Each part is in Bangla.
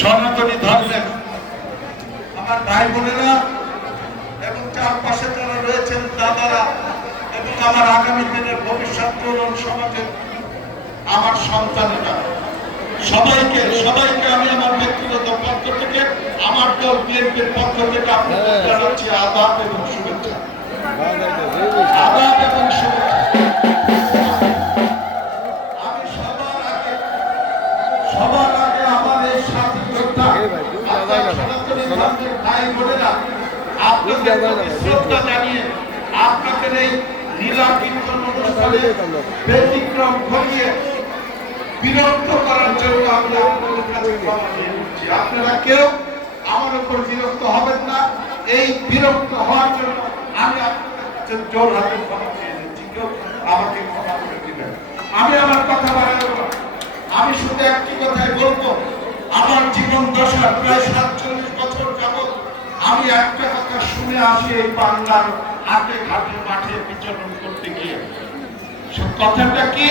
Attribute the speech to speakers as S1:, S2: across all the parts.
S1: সনাতনী ধর্মের আমার ভাই বোনেরা এবং চারপাশে যারা রয়েছেন দাদারা এবং আমার আগামী দিনের ভবিষ্যৎ তরুণ সমাজের আমার সন্তানেরা, সবাইকে সবাইকে আমি আমার ব্যক্তিগত পক্ষ থেকে, আমার দল বিএনপির পক্ষ থেকে আপনাদের জানাচ্ছি আদাব এবং শুভেচ্ছা। আপনাদের জানিয়ে আপনাদের এই লীলা কীর্তন অনুষ্ঠানে ব্যতিক্রম ঘটিয়ে বিরক্ত করার জন্য আমি আপনাদের কাছে। আপনারা কেউ আমার উপর বিরক্ত হবেন না। এই বিরক্ত হওয়ার জন্য আমি আপনাদের কাছে জোর হাতে ক্ষমা চেয়ে নিচ্ছি। কেউ আমাকে ক্ষমা করে দিবেন। আমি আমার কথা বাড়াবো আমি শুধু একটি কথাই বলব আমার জীবন দশা প্রায় সাতচল্লিশ বছর যাবৎ আমি একটা কথা শুনে আসি এই বাংলার হাটে ঘাটে মাঠে বিচরণ করতে গিয়ে। সে কথাটা কি?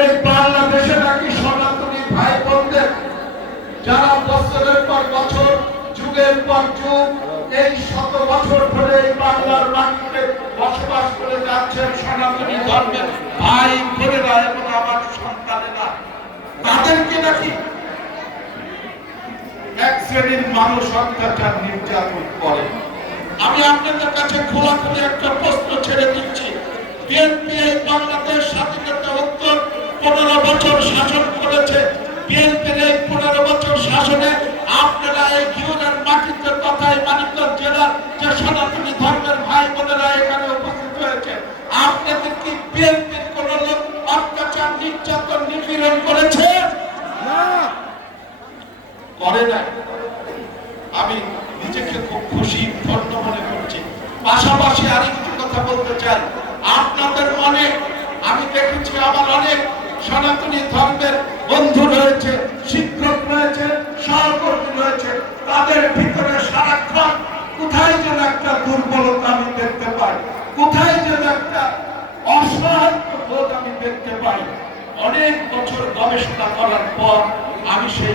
S1: এই বাংলাদেশে নাকি সনাতনী ভাই বোনদের যারা বছরের পর বছর, যুগের পর যুগ, এই শত বছর ধরে এই বাংলার মাটিতে বসবাস করে যাচ্ছেন সনাতনী ধর্মের ভাই বোনেরা এবং আমার সন্তানেরা, তাদেরকে নাকি শ্রেণির মানুষ অত্যাচার নির্যাতন করে। আমি আপনাদের কাছে খোলাখুলি একটা প্রশ্ন ছেড়ে দিচ্ছি। বিএনপি বাংলাদেশ স্বাধীনতা উত্তর পনেরো বছর শাসন করেছে। বিএনপির এই পনেরো বছর শাসনে আপনারা এই ঘিউরের মাটিতে তথা এই মানিকগঞ্জ জেলার যে সনাতনী করে নাই। আমি নিজেকে খুব খুশি, ধন্য মনে করছি। পাশাপাশি আরেকটি কথা বলতে চাই। আপনাদের অনেক আমি দেখেছি আমার অনেক সনাতনী ধর্মের বন্ধু রয়েছে, শিক্ষক রয়েছে, সহকর্মী রয়েছে। তাদের ভিতরে সারাক্ষণ কোথায় যেন একটা দুর্বলতা আমি দেখতে পাই, কোথায় যেন একটা অসহায়ত্ব বোধ আমি দেখতে পাই। অনেক বছর গবেষণা করার পর আমি সেই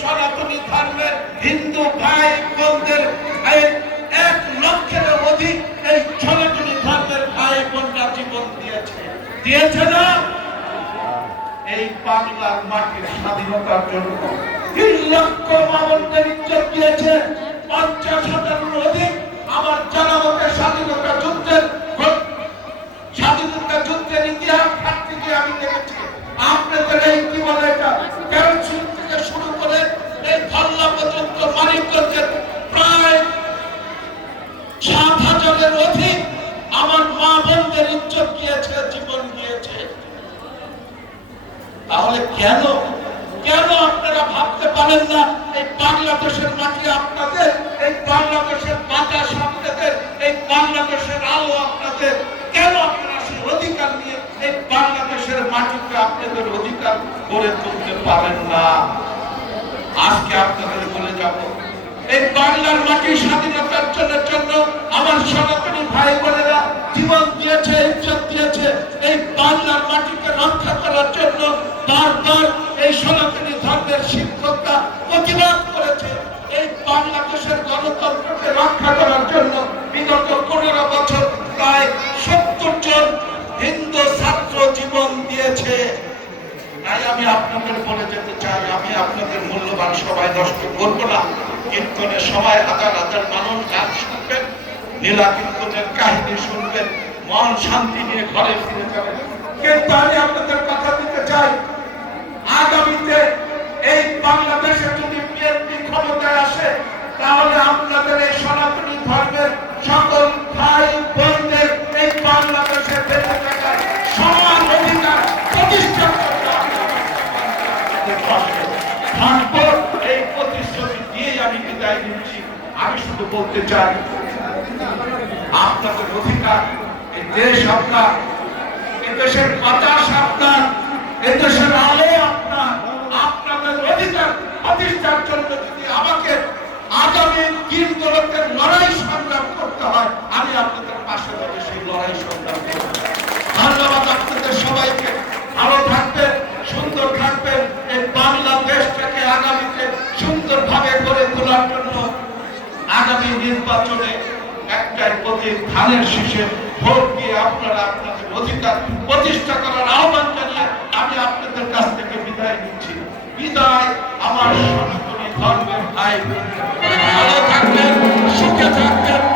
S1: সনাতনী ধর্মের হিন্দু ভাই বোনদের এক লক্ষের অধিক এই সনাতনী ধর্মের ভাই বোনরা জীবন দিয়েছে। দিয়েছে না? এই বাংলার মাটির স্বাধীনতার জন্য তিন লক্ষ মামলদের ইজ্জত দিয়েছে, পঞ্চাশ হাজারের অধিক আমার জানা মতে স্বাধীনতা যুদ্ধের ঘট- স্বাধীনতা যুদ্ধের ইতিহাস থাকতে গিয়ে আমি দেখেছি আপনাদের এই কি বলে এটা কেরোসিন থেকে শুরু করে এই ধল্লা পর্যন্ত মানিকগঞ্জের প্রায় সাত হাজারের অধিক আমার মা বোনদের ইজ্জত দিয়েছে, জীবন দিয়েছে। তাহলে কেন কেন আপনারা ভাবতে পারেন না, এই বাংলাদেশের মাটি আপনাদের, এই বাংলাদেশের বাতাস আপনাদের, এই বাংলাদেশের আলো আপনাদের। কেন আপনারা সেই অধিকার নিয়ে এই বাংলাদেশের মাটিকে আপনাদের অধিকার করে তুলতে পারেন না? আজকে আপনাদের বলে যাব, এই বাংলার মাটির স্বাধীনতার জন্য আমার সনাতনী গণতন্ত্রকে রক্ষা করার জন্য বিগত পনেরো বছর প্রায় সত্তর জন হিন্দু ছাত্র জীবন দিয়েছে। তাই আমি আপনাদের বলে যেতে চাই, আমি আপনাদের মূল্যবান সবাই নষ্ট করব না। কীর্তনের সময় হাজার হাজার মানুষ গান শুনবেন, লীলা কীর্তনের কাহিনী শুনবেন, মন শান্তি নিয়ে ঘরে ফিরে যাবেন। কিন্তু আমি আপনাদের কথা দিতে চাই, আগামীতে এই বাংলাদেশে যদি বিএনপি ক্ষমতায় আসে তাহলে আপনাদের এই সনাতনী ধর্মের সকল ভাই বোনদের এই বাংলাদেশে বেঁচে থাকার সমান অধিকার প্রতিষ্ঠা করতে এই প্রতিশ্রুতি দিয়েই আমি বিদায় নিচ্ছি। আমি শুধু বলতে চাই, আপনাদের অধিকার, এই দেশ আপনার, এই দেশের বাতাস আপনার, এই দেশের আলো আপনার আপনাদের অধিকার প্রতিষ্ঠার জন্য যদি আমাকে আগামী দিনগুলোতে লড়াই সংগ্রাম করতে হয়, আমি আপনাদের পাশে থেকে সেই লড়াই সংগ্রাম করব। ধন্যবাদ আপনাদের সবাইকে। ভালো থাকবেন, সুন্দর থাকবেন, এই বাংলাদেশটাকে আগামীতে সুন্দরভাবে করে তোলার জন্য আগামী নির্বাচনে একটাই প্রতীক, ধানের শীষে ভোট দিয়ে আপনারা আপনাদের অধিকার প্রতিষ্ঠা করার আহ্বান জানিয়ে আমি আপনাদের কাছ থেকে বিদায় নিচ্ছি। বিদায় আমার সনাতনী ধর্মের ভাই। ভালো থাকবেন সুখে থাকবেন